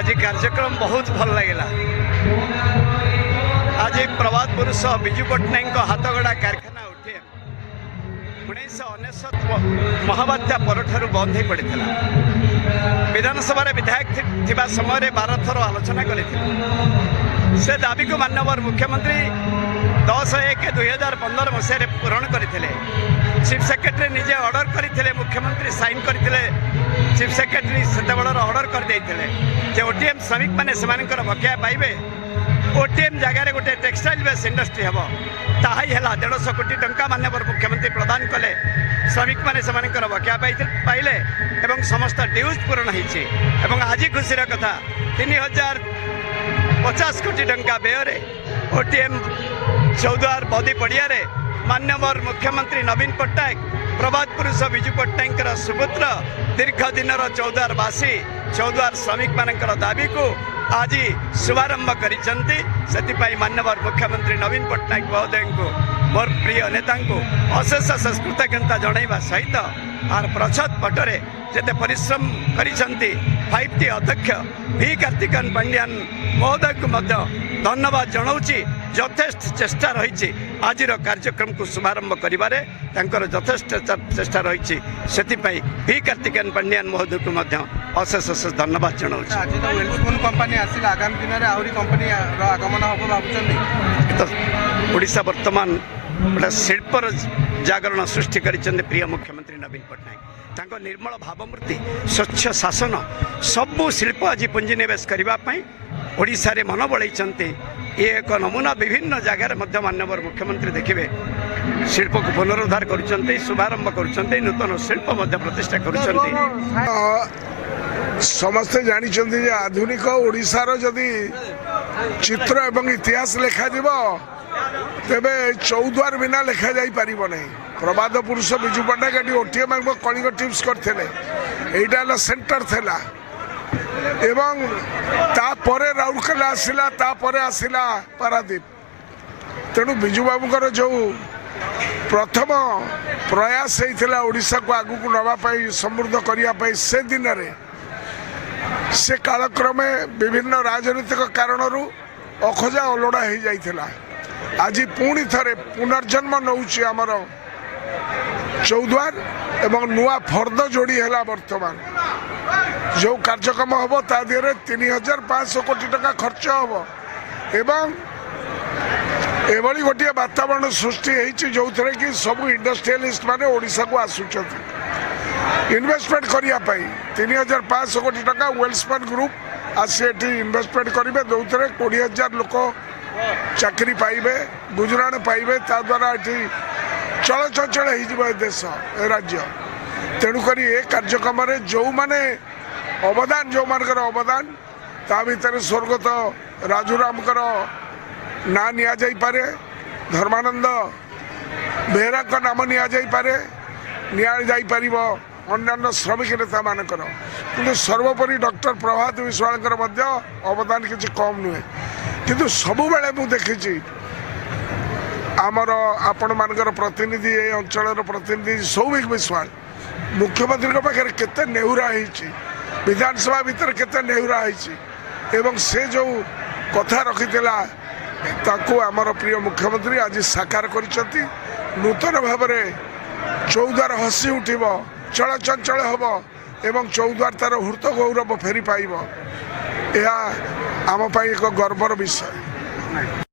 आज कार्यक्रम बहुत भल लगे। आज प्रभात पुरुष विजु पट्टनायक हाथगढ़ा कारखाना उठे 1999 महाबात्या पर बंद हो पड़ा। विधानसभा विधायक थिबा समय 12 थर आलोचना करते से दाबी को माननीय मुख्यमंत्री 10/1/2015 मसीह पूरण करते। चीफ सेक्रेटरी निजे ऑर्डर करते, मुख्यमंत्री साइन करते। चीफ सेक्रेटरी से ऑर्डर करते ओटीएम श्रमिक मैंने बकेया पाइबे। ओटीएम जगह गोटे टेक्सटाइल बेस इंडस्ट्री हम ताही है 150 कोटी टंका माननीय मुख्यमंत्री प्रदान कले। श्रमिक मैंने बकेया पाइले एवं समस्त ड्यूज पूरण होती। आज खुशीर कथा 3050 कोटी टंका व्यय ओटीएम चौद्वार बदी पड़िया माननीय मुख्यमंत्री नवीन पट्टनायक प्रभात पुरुष विजु पट्टनायक सुपुत्र दीर्घ दिन चौद्वारवासी चौद्वार श्रमिक मान दाबी को आज शुभारंभ करिसेंती। माननीय मुख्यमंत्री नवीन पट्टनायक महोदय को मोर प्रिय नेता को अशेष अशेष कृतज्ञता जनइबा सहित आर प्रछद पटरे जेते परिश्रम करिसेंती 5T अध्यक्ष भी कार्तिकेन पांड्यान महोदय को मध्य धन्यवाद जनाऊँगी। यथेष्ट चेष्टा रही आज कार्यक्रम को शुभारंभ करिबारे तांकर यथेष्ट चेष्टा रही से भी कार्तिकेन पांड्यान महोदय को मध्य अशेष अशेष धन्यवाद जनाऊँगी। आज तो वेलस्पून कंपनी आसिल आगामी दिन में आहरी कंपनी आगमन हम भावुं तो ओडिशा वर्तमान गोटे शिल्पर जागरण सृष्टि करिसेंती प्रिय मुख्यमंत्री नवीन पट्टनायक। तांको निर्मल भावमूर्ति स्वच्छ शासन सबू शिल्प आज पुंजीनिवेश करने ओडिशा रे मन बढ़ाई। ये एक नमूना विभिन्न जगार माननीय मुख्यमंत्री देखिए शिल्प को पुनरुद्धार कर शुभारंभ कर नूतन शिल्प प्रतिष्ठा कर। समस्ते जानी आधुनिक ओडिशार जदि चित्र एवं इतिहास लेखा तेबे चौद्वार बिना लेखा जाई पारिबो नहीं। प्रभात पुरुष विजु पट्टनायक ओटीएम कलिंग टिप्स करते यहाँ सेंटर थिला एवं तापरे राउरकेला आसिला तापरे आसिला पारादीप। तेणु विजु बाबूकर जो प्रथम प्रयास होता ओडिशा को आगू नापी समृद्ध करने से दिन में से कालक्रमे विभिन्न राजनीतिक कारण अखोजा अलोड़ा हो जाइथिला। आज पुणी थे पुनर्जन्म नौची आमर चौद्वार एवं नुआ फर्द जोड़ी है। वर्तमान जो कार्यक्रम हम ता दिहरे 3500 कोटी टका खर्च हम एवं एभली गोटे वातावरण सृष्टि होती जो थे कि सब इंडस्ट्रियलिस्ट माने ओडिशा को आसुचंती इन्वेस्टमेंट करने 3500 कोटी टका वेल्सपन ग्रुप आसी इन्वेस्टमेंट करेंगे जो थे 20,000 लोक चाकरी पाइबे गुजराण पाइबे ता द्वारा ये चलचंचल हो देश राज्य। तेणुक ये कार्यक्रम जो माने अवदान जो मान अवदान ता भीतर स्वर्गत राजूराम ना निया जाई पारे, धर्मानंद बेहरा का नाम निया जाई पारे, निया जाई पारिबो अन्य श्रमिक नेता मानकर किंतु सर्वोपरि डॉक्टर प्रभात विश्वाल अवदान किसी कम नुहे। किंतु सबु बेले मु देखी आमर आपण मानकर प्रतिनिधि ये अंचल प्रतिनिधि सौमिक विश्वाल मुख्यमंत्री पाखे केते नेहुरा होती विधानसभा भीतर केते नेहुरा होती से जो कथा रखीला ताकू आमर प्रिय मुख्यमंत्री आज साकार करिसेंती। नूतन भाव में चौद्वार हसी उठिब चलचंचल हम एवं चौद्वार तार हृत गौरव फेरी पाइब। यह आम एक गर्वर विषय।